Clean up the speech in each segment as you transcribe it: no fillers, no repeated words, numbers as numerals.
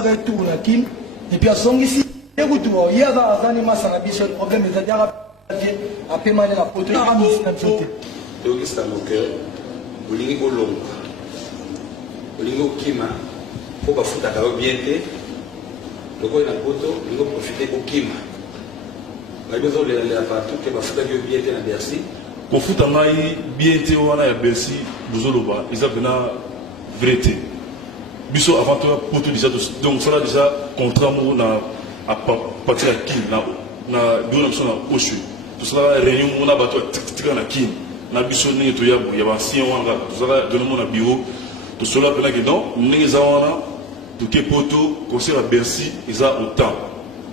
retour na kin et puis asongisi ekutuwa yaza azani masana biso problème ezadiaka apemane na poto na misina bisote tokisa no cœur olingi kolonga olingi okima po bafutaka yo bien te lokola na poto olingi profiter okima bayebi ozolelela partout ke bafutaki yo bien te na Bercy kofuta ngai bien te wana ya Bercy bozoloba eza pena vrai te biso avant tout poto déjà donc ça déjà contrat mo na à partir à kin na bureau na sona oshu tout ça réunion mo na bato tika na kin na biso ni to ya ba si on va tout ça de mo na bureau tout cela pena que donc ni za wana tout que poto concert à Bercy eza autant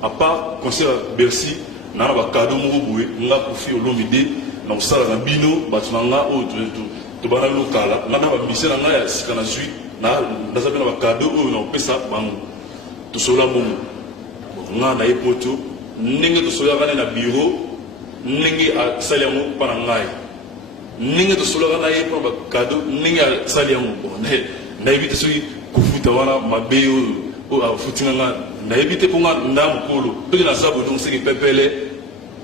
à part concert à Bercy na ba cadeau mo boue nga ko fi olomide na usala na bino bato na nga o to bana lokala na ba misela nga ya sikana zui na nazapena ba cadeau o na pesa bango to cela mo nga na epoto ninge to sola kana na bureau ninge a saliamo pana ngai ninge to sola kana epo ba cadeau ninge a saliamo bonne na ebite so kufuta wana mabeyo o a futinga nga na ebite ko nga ndamu kolo to na sabo donc c'est pepele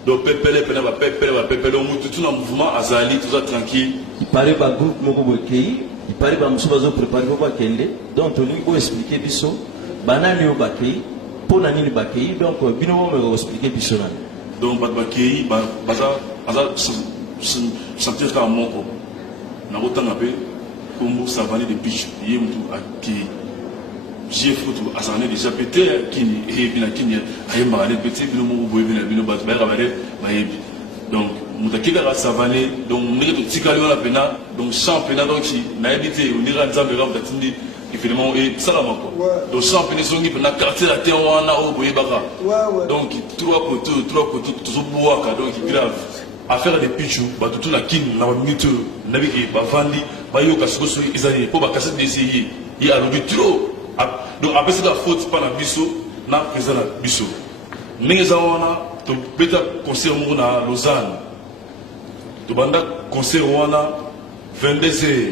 do pepele pena ba pepele mutu tuna mouvement azali tout ça tranquille il paraît ba groupe moko bokeyi il paraît ba musu bazo préparer ko ba kende donc to li ko expliquer biso banani o bakeyi pour nani bakei donc bino mo expliquer biso na donc bakei baza sentir ka moko na botanga pe kombo savani de pitch ye mutu aki j'ai photo asane déjà pété kini et bina kini ay marane petit bino mo boye bina bino ba rabale ba yebi donc mutakika ka savane donc ndeke to tikali wala pena donc championnat donc na habité on ira nzambe ka mtatindi évidemment et salamako donc championnat songi pena quartier la terre wana o boye baka donc trois côtés tout boaka donc grave affaire des pitchou ba tout la kin na minute na biki ba vandi ba yoka soso izali po ba cassette d'essayer il a le trop donc après c'est la faute pas la biso na président la biso ninga wana to beta concert mo na Lausanne to banda concert wana 22h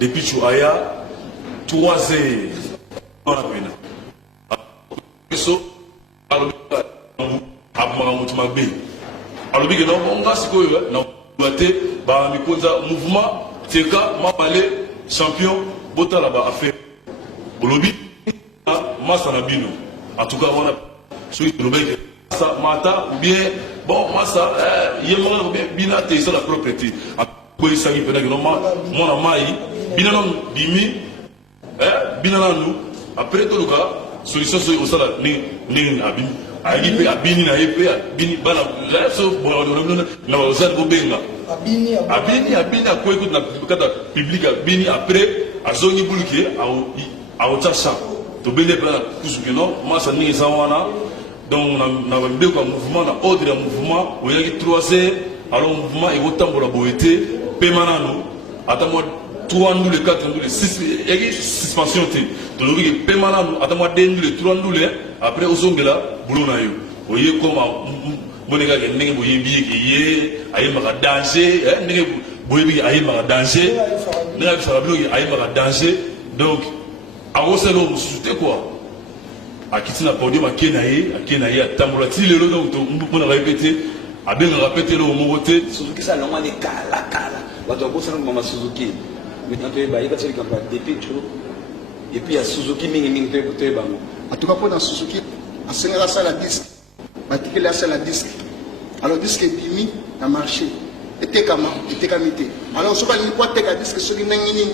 depuis Chouaya 3h wana pena biso alo abma mutuma be alo bige no monga sikoyo na doate ba mikonza mouvement teka mapale champion botala ba affaire Olobi masa na bino en tout cas on a celui de l'obéi ça mata ou bien bon masa yemanga ou bien bina te ça la propriété a quoi ça qui peut dire non mon amai bina non bimi bina nous après tout le cas solution c'est ça ni abimi agi pe abini na epe abini bana la so bon na ozan ko benga abini a quoi écoute na kata public abini après azongi buluki a otasa to bele bana kusukino masa ni zawana donc na bambe ko mouvement na ordre ya mouvement o yaki 3h alors mouvement et otambola boete pemanano ata mo 3 ndule 4 ndule 6 yaki suspension te to lobi pemanano ata mo 2 ndule 3 ndule après ozongela bulo na yo oye koma moneka ke ndenge boyebi ke ye ayema ka danger ndenge boyebi ayema ka danger ndenge bisala bilo ayema ka danger donc awoselo musuté quoi akitina podium akenaye atambola ti lelo donc mpona répéter abenga répéter le mot voté Suzuki ça longa ni kala bato bosa ngoma Suzuki maintenant to ba yeba tseli kamba depuis tu et puis ya Suzuki mingi to bango en tout cas pour dans Suzuki asenga ça la disque batikela la salle à disque alors disque bimi na marché était kamité alors soba ni quoi teka disque soki nangini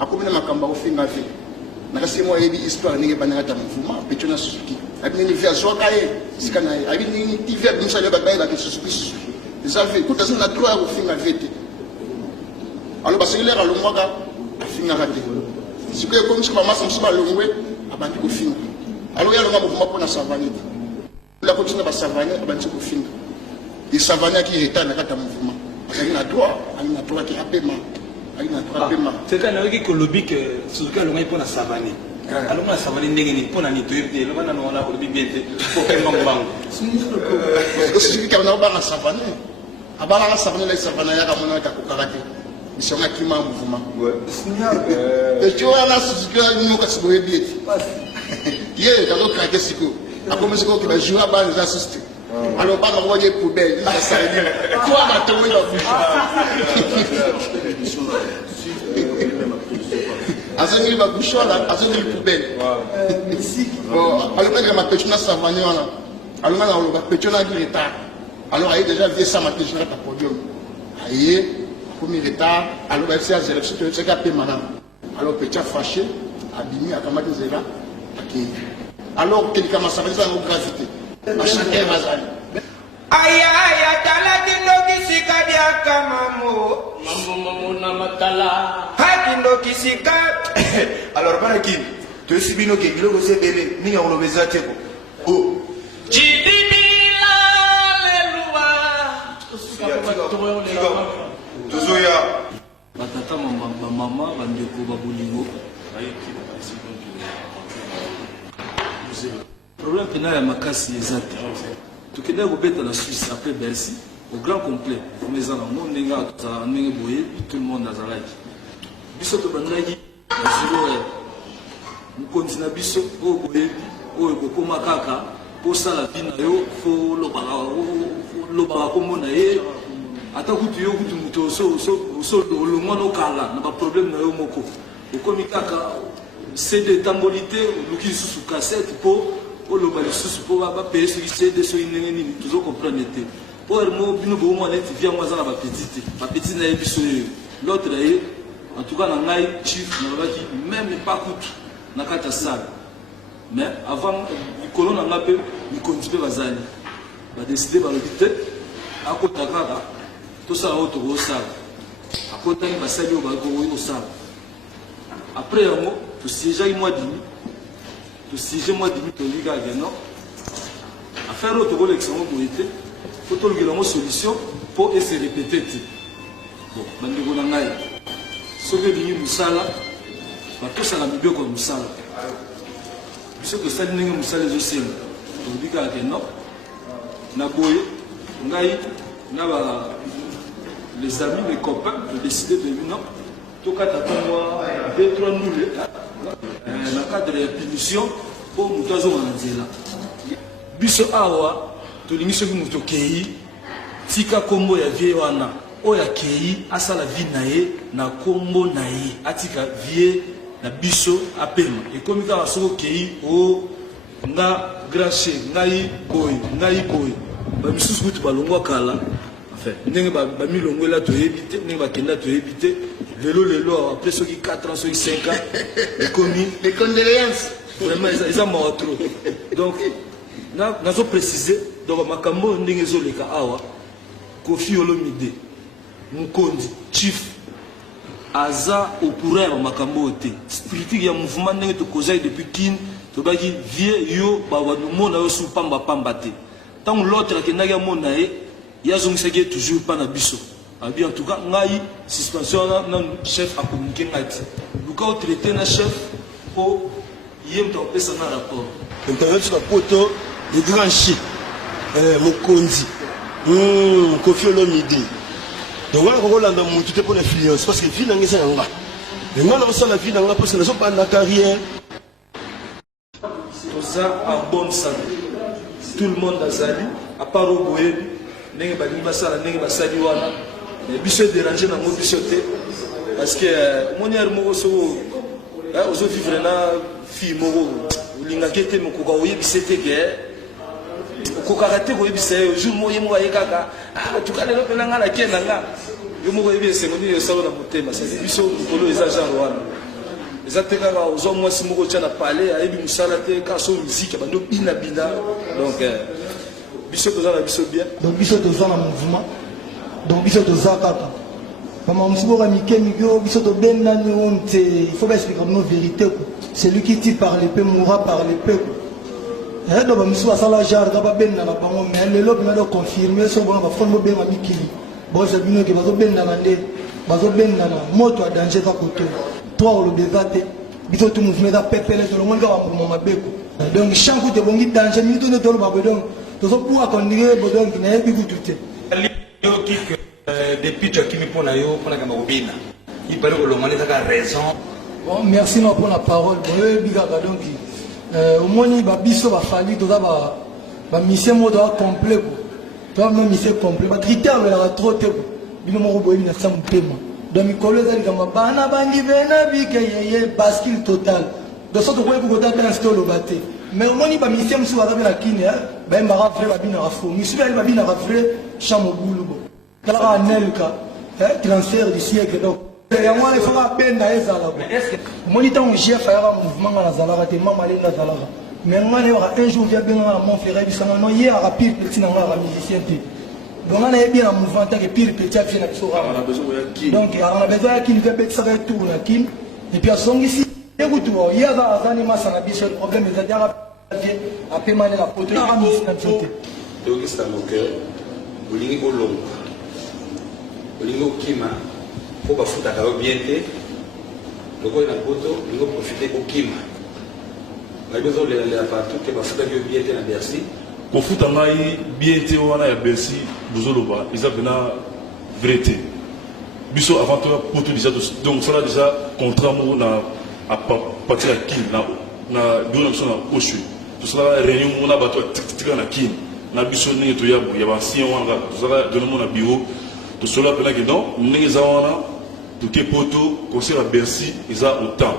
akomina makamba ofinga fi nakasi mo yebi histoire ninge banaka ta mouvement petona Suzuki abini via zokaye sikana abini TV abimsa le babaye la Suzuki ça fait tout ça na droit au finga vete alors parce que l'air à l'omwaga finga raté si que comme ça mama samsa longwe abandi ko finga alors ya longa mouvement pour na savane la continue ba savane abandi ko finga et savane qui est na kata mouvement il a droit qui a paiement. C'est quand on dit que le bic Suzuki a l'ongé pour la savane. Alors la savane n'est pas ni tout et le mana on a le bic bien pour faire bang. Suzuki a la savane. Abala la savane la savane ya kamona ta ko karate. ils sont qui m'a mouvement. Et tu vois là, c'est que nous quand c'est bien. Hier, dans l'autre craqué siko. Après moi c'est quoi qui va jouer à bas les assister. Alors pas envoyer poubelle, ça ça dit. Toi va tomber dans bouche. Azangi va boucher là, azangi poubelle. Bon, alors quand ma petite na savane là. Alors là on va petite na du retard. Alors il déjà vu ça matin je à podium. Aïe, premier retard, alors va faire les élections, c'est qu'à payer madame. Alors petit fâché, abîmé à Kamati Zera, OK. Alors quelqu'un m'a savane ça en gravité. Ma chanter Mazali. Aïe aïe atala kindo kisika bia kamamo. Mambo na matala. Hakindo kisika. Alors baraki, tu es sibino ke bilo ko se bebe, ni ngolo bezate ko. Oh. Jidibila leluwa. Tuzoya. Batata mama bandeko babolingo. Problème pena ya makasi ezate. Tukende kobeta na Suisse après Bercy au grand complet. Komeza na monde nga ta ndenge boye tout le monde azalaki. Biso to bandaki zero mu kontina biso o boye o kokoma kaka po sala bina yo fo loba ko mona ye ata kutu yo kutu muto so olongwa no kala na ba problème na yo moko okomi kaka CD tambolité luki susu cassette po oloba lisusu po ba paye sur CD so inenge nini toujours comprendre te po mo bino bo mo net via moi za ba petite na biso l'autre est en tout cas na ngai chief na baki même pas kutu na kata salle mais avant ikolo na ngape ni continuer bazali ba décider ba lobite akota kaka tout ça auto au salle akota ni basali o ba ko salle après un mot tout siège mois demi tout siège mois demi to liga non affaire auto ko l'élection pour été faut to le solution pour essayer de répéter bon bandeko na ngai soki bingi musala batosala mibeko ya musala biso tosali ndenge musala ezosenga tolobi kaka ke non na boye ngai na les amis les copains de décider de non tokata mwa 2-3 nule na cadre ya punition mpo moto azonga na nzela biso awa tolingi soki moto okei tika kombo ya vie wana oya kei asala vie na ye na kombo na ye atika vie na biso apema ekomi kaka soko kei o nga grand chef ngai boy bamisusu kutu balongwa kala enfin ndenge bamilongwela toyebi te ndenge bakenda toyebi te lelo après soki 4 ans soki 5 ans ekomi les condoléances vraiment eza mawa trop donc nazo préciser donc makambo ndenge ezoleka awa Kofi Olomide Mukondi chief aza au courant ya makambo te politique ya mouvement ndenge to kozai depuis kin to baki vie yo ba mona yo su pamba te tant l'autre akendaki mona ye yazongisaki toujours pas na biso abi en tout cas ngai suspension na chef a communiqué ngati luka o traité na chef po yem to pesa na rapport internet sur la poto le grand chef Mukondi Kofi Olomide donc on va dans mon tout pour l'influence parce que vie n'a rien en bas mais moi on la vie dans la parce que nous pas la carrière tout ça en bonne santé tout le monde a sali à part au boye n'enge ba ni basala n'enge basali wana mais biso déranger na mo biso te parce que monière mo so ozo vivre na fille mo linga kete mo ko oye bisete ke kokakate ko yebisa yo jour mo yemo ayekaka tukale lo pelanga na kenda nga yo mo yebisa ngo ni sawo na motema ça biso kolo eza genre wana eza te kaka ozo mwasi moko tia na palais ayebi musala te ka so musique bando bina donc biso toza na biso bien donc biso toza na mouvement donc biso toza kaka maman musiboka mikemiko biso to bendani honte il faut pas expliquer nos vérités celui qui tue par l'épée mourra par l'épée et donc monsieur asala jar ka ba benna na bango mais le lob na do confirmer so bon ba fond benga mikili bon je bino ke bazo benna na nde bazo benna na moto a danger ka koto toi le devate biso tout mouvement da pepele to longa wa mo mabeko donc changu te bongi danger mi to ne to ba donc to so pour akondige bo donc na yebi ku tuté Yo ki depuis tu as kimi pona yo pona kama obina il paraît que l'homme a raison. Bon, merci pour la parole. Au moins, il va falloir que la mission soit complète. Toi, même mission complète. Les critères sont trop tôt. Il faut que vous fassiez un paiement. Donc, les collègues ont bascule total. De sorte que vous pouvez installer le bâtiment. Mais au moins, il y a une mission qui est la Kine. Il y a une chambre de transfert du siècle. Donc, il faut que chef un mouvement dans la mais un jour, il y a mon frère qui s'en a hier à pire petit dans la musicien. Donc, on a bien un mouvement qui est pire petit à petit. Donc, on a besoin qu'il fait ça tout. Et puis, à son ici, il y a un animal qui a un problème. Il y a un paiement de la poterie. Donc, c'est mon cœur. Vous l'avez au long. Vous l'avez au Kima. Il faut que vous ayez bien été. Donc, vous avez profité au Kima. Vous avez besoin de la partout que vous avez bien été dans Bercy. Quand vous avez bien été à Bercy, vous avez une vérité. Biso avant tout pour tout déjà donc ça déjà contrat à partir de qui na dona sona oshu tout ça réunion on a bato tika na kin na biso ni to ya ba si on nga tout ça dona mon bureau tout cela pena que non ni za wana tout que poto concert à Bercy isa autant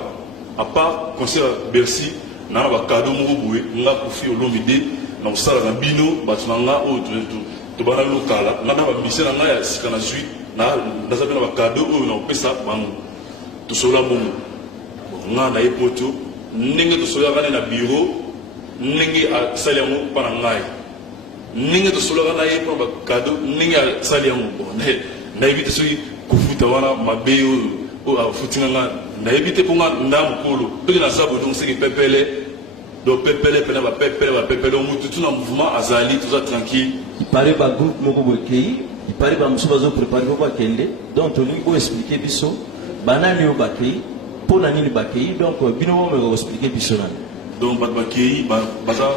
à part concert à Bercy na ba cadeau mo boué nga kofi olomide na usala na bino bato nga o to bana lokala na ba misela nga ya sikana suite na nazapena ba cadeau o na pesa bango to cela mo nga na epoto ninge to sola kana na bureau ninge a saliamo para ngai ninge to sola kana e pa cadeau ninge a saliamo na evite so kufuta wana mabeo o a futinga na evite ko nga ndam kolo pe na sabo donc c'est que pepele do pepele pena ba pepele o mutu tuna mouvement azali tout ça tranquille il paraît ba groupe moko bokei il paraît ba musu bazo préparer ko kende donc to lingo expliquer biso banani o bakei pour nani bakei donc bino mo me expliquer biso nani donc bakei baza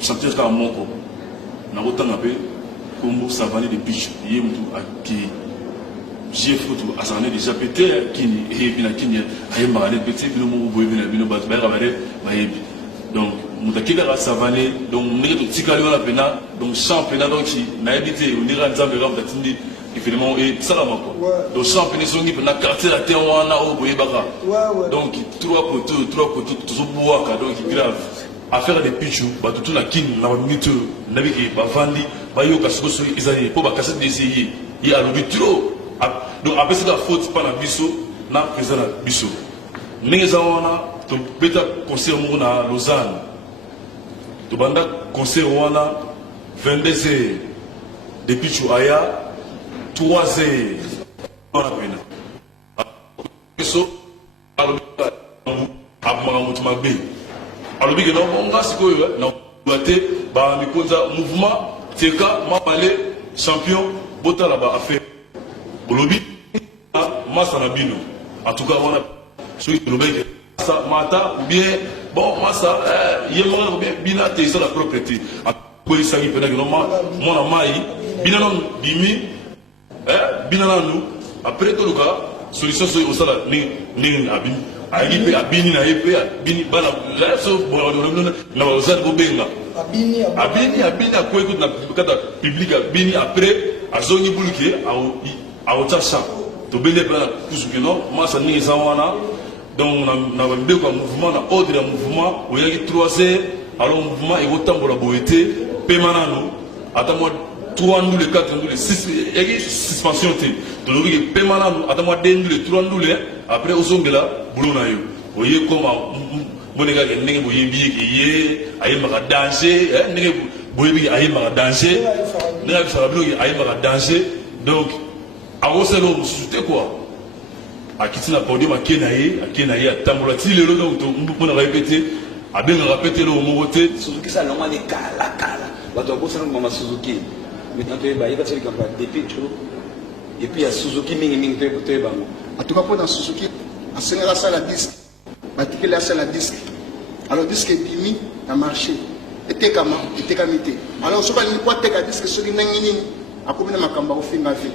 sentir ka moko na otanga pe kombo savani de biche yemtu aki j'ai photo asane déjà pété kini et bina kini ay marane pété bino mo boye bina bino bat ba rabare ba yebi donc mutakika savane donc ngi to tikali wala pena donc championnat donc na edité on ira nzambe ram datindi finalement et ça la mako donc championnat songi pena quartier la terre wana o boye baka donc trois poteaux tout boaka donc grave affaire des pichou ba tout na kin na minute na biki ba vandi ba yo kasiko so izali po ba kasete d'essayer il y a le trop donc après c'est la faute pas la biso na président la biso ninga wana to beta concert mo na Lausanne to banda concert wana 22h depuis Chouaya 3h on a pena biso alo abma mutuma be alo bige no nga siko yo na baté ba mi konza mouvement teka mapale champion botala ba affaire bolobi masa na bino en tout cas on a celui qui nous met ça mata ou bien bon masa yemanga ou bien bina te ça la propriété a quoi ça qui peut que normalement mon amai bina non bimi bina nous après tout le cas solution c'est au sala ni abini agipe abini na epe abini bana la so bon na ozad go benga abini a quoi écoute na kata public abini après azongi bulke a otasa to bele pa kusuki no masa ni zawana donc na bambe ko mouvement na ordre mouvement o yaki 3h alors mouvement e gotambola boete pe manano atamo 3 ndule 4 ndule 6 yaki suspension te to lobi pe manano atamo 2 ndule 3 ndule après ozongela bulona yo oye koma monega ke ndenge boyembi ke ye ayi maka danger ndenge boyebi ayi maka danger ndenge ça va bloquer ayi maka danger donc awose lo musuté quoi akitina podium akenaye atambola ti lelo donc to mbona répéter abenga répéter lo moboté Suzuki ça normalement les kala bato ko sana mama Suzuki maintenant to ba yeba tseli kamba depuis tout et puis à Suzuki mingi to bango en tout cas pour dans Suzuki à Sénégal ça la disque batiki la ça la disque alors disque bimi na marché était kamité alors so ba ni quoi teka disque so ni nangini akobina makamba ofinga vie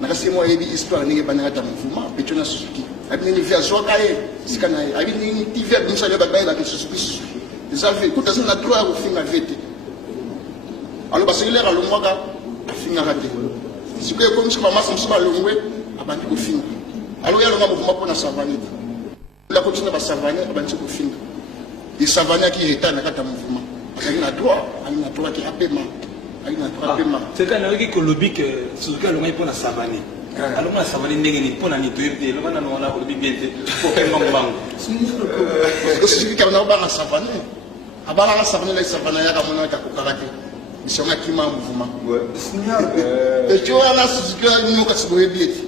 nakasi moi yebi histoire ndenge banaka mouvement Petro Suzuki abi ni via zoka ye sikana ye abi ni TV abimisa le babaye ba Suzuki ça fait tout ça na droit au fin vete alors parce que l'air alongwaka afinga raté si que comme si mama samsima longwe abandi ko finga alors ya longa mouvement pour na savane la continue ba savane abandi ko finga et savane qui est na kata mouvement il a droit qui a paiement il a droit paiement c'est quand on dit que le bic Suzuki longa pour na savane alors na savane ndenge ni pour na ni toyete longa na ona ko bibiente pour paiement bango parce que Suzuki quand on ba na savane abala la savane la savane ya ka mona ka ko karate mission qui m'a mouvement et tu vois là Suzuki nous ka siboye bieti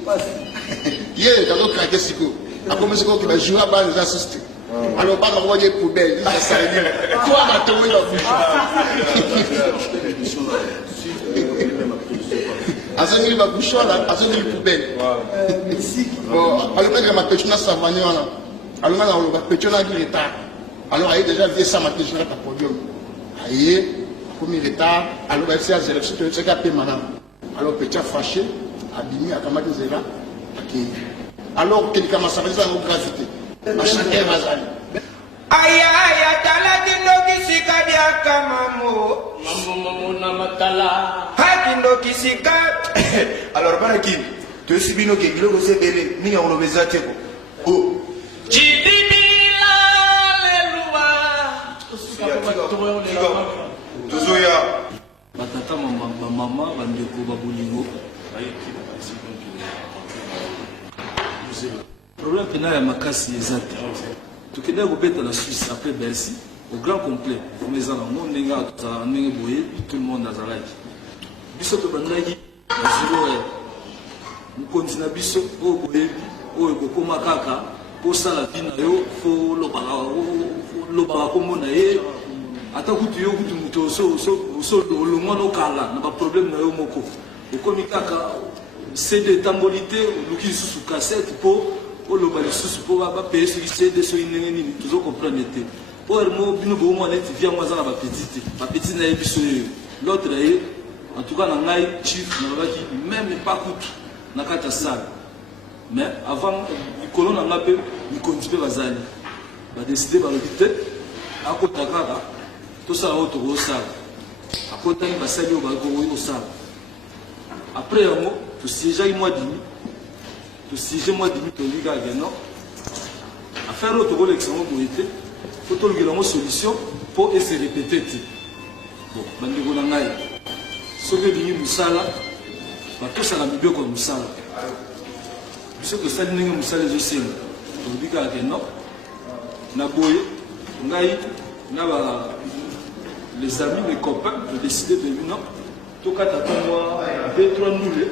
hier dans le craquer siko a commencé ko ki ba jouer à base assisté alors pas on va dire poubelle ça ça toi ma tomber dans bouche azani ba bouche là azani poubelle bon alors que ma petite na savane là alors là on va petite na qui retard alors il déjà vu ça ma petite na ta podium aïe comme retard alors il s'est zéro c'est que capé maintenant alors petit fâché abimi akamati zéro alors qu'il commence à faire ça en gravité à chanter bazali aya aya tala dindo kisika dia kamamo mambo na matala hakindo kisika alors baraki to sibino ke biloko se bele ninga olobeza teko oh chidibila leluwa tozoya batata mama bandeko babolingo problème pena ya makasi eza te tokendaki kobeta na Suisse après Bercy au grand complet fomeza nango ndenge atozala ndenge boye tout le monde azalaki biso tobandaki na zero mokonzi na biso oyo boyebi oyo ekokóma kaka posala vi na yo folobaka kombo na ye ata kutu yo kutu moto olongwana okala na baproblème na yo moko okomi kaka CD etamboli te oluki lisusu cassette mpo oloba lisusu mpo bapeye soki CD soki ndenge nini tozokomprendre te mpo mo bino boomwa neti vi yango aza na bapeti te bapeti na ye biso oyo l'autre na ye en tout cas na ngai chief nalobaki même pas kutu na kati ya sale mais avant likolo na nga mpe mikonzi mpe bazali badeside balobi te akota kaka tosala oyo tokosala akotani basali oyo bakokoki kosala après yango tosiégeaki mois demi tolikaka non affaire oyo tokolekisa yango boye te po tolukela yango solution mpo ese répété te bon bandeko na ngai soki olingi mosala batosala mibeko ya mosala biso tosali ndenge mosala ezosenga tolobi kaka non na boye ngai na les amis les copains todécide de non tokata tongwa 2-3 ndule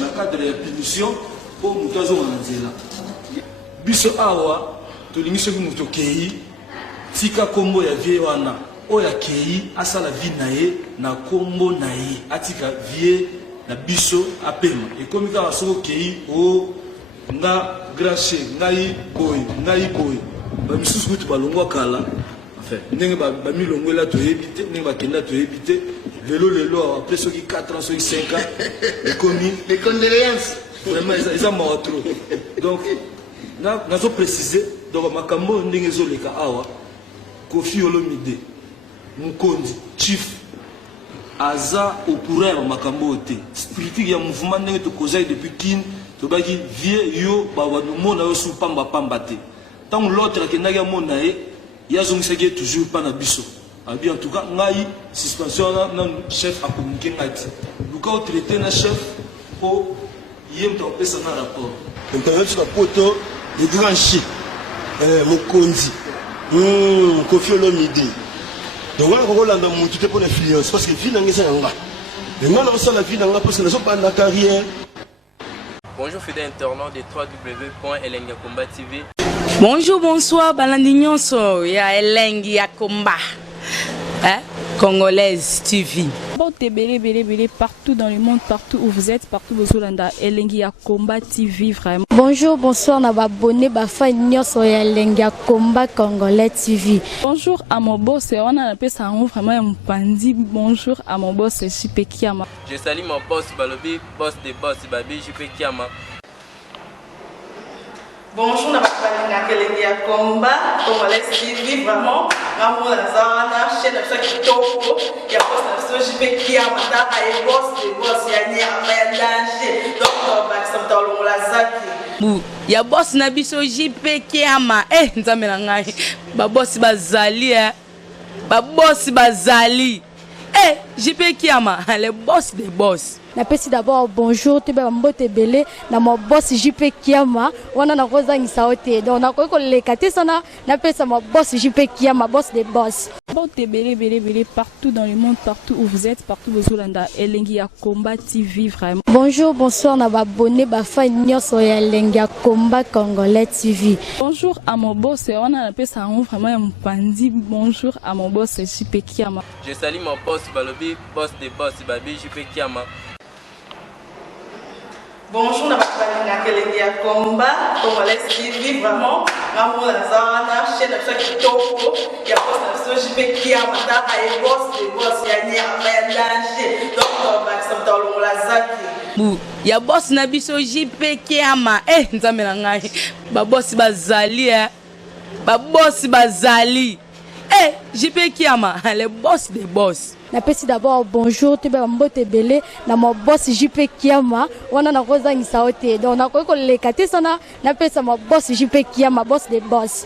na cadre ya punition mpo moto azonga na nzela biso awa tolingi soki moto okei tika kombo ya vie wana oyo akei asala vi na ye na kombo na ye atika vie na biso apema ekomi kaka soki okei o nga grache ngai boye bamisusu kutu balongwa kala ndenge bamilongwela toyebi te ndenge bakenda toyebi te lelo après soki 4 ans soki 5 ans ekomi les condoléances vraiment eza mawa trop donc nazo préciser donc makambo ndenge ezoleka awa Koffi Olomide mokonzi chief aza au courant ya makambo te politique ya mouvement ndenge tokozaki depuis kine tobaki vie yo banomona yo su pamba te ntango l'autre akendaki amona ye yazongisaki toujours pas na biso abi en tout cas ngai suspension na chef akomunike ngai te luka otraité na chef po ye moto apesa na rapport internet sur la poto le grand chi mokonzi Koffi Olomide donc wana kokolanda mutu te mpona influence parce que vie nanga eza yanga nga na kosala vie nanga parce que nazobanda carrière. Bonjour fidèles internautes de www.elengiakomba TV. Bonjour, bonsoir, balandi nyonso ya Elengi ya Komba. Congolaise TV. Bon, belé, partout dans le monde, partout où vous êtes, partout où vous êtes, Elengia Combat TV, vraiment. Bonjour, bonsoir, on a abonné, sur Elengia Combat Congolais TV. Bonjour à mon boss, on a appelé ça vraiment un pandi. Bonjour à mon boss, JP Kiama. Je salue mon boss Balobi, boss des boss, Babi, JP Kiama. Bonjour, on a appelé Elengia Combat Congolais TV, vraiment. Ramon Lazana, chaîne de chaque topo, il y a boss de JP Kiama, et boss des boss, il y a un danger. Donc, on va accepter le Lazaki. Ya boss na biso JP Kiama nzambe na ngai ba boss bazali ba boss bazali JP Kiama le boss des boss. Napesi d'abord bonjour te ba mbote belé na mo boss JP Kiama wana na kozangisa ote donc na ko lekate sana napesa mo boss JP Kiama boss des boss. Bon belé partout dans le monde, partout où vous êtes, partout où vous êtes, Elengia Combat TV, vraiment. Bonjour, bonsoir, on a abonné sur Elengia Combat Congolais TV. Bonjour à mon boss, on a appelé ça vraiment un pandi. Bonjour à mon boss, JP Kiama. Je salue mon boss Balobi, boss des boss, Babi, JP Kiama. Bonjour, on a appelé Elengia Combat Congolais TV, vraiment. Ramon Lazana, chaîne de chaque topo, il y a boss de JP Kiama, et boss des boss, il y a un danger. Donc, on va accepter le Lazaki. Ya boss na biso JP Kiama nzambe na ngai ba boss bazali ba boss bazali JP Kiama le boss des boss. Napesi d'abord bonjour te ba mbote belé na mo boss JP Kiama wana na kozangisa ote donc na ko lekate sana napesa mo boss JP Kiama boss des boss.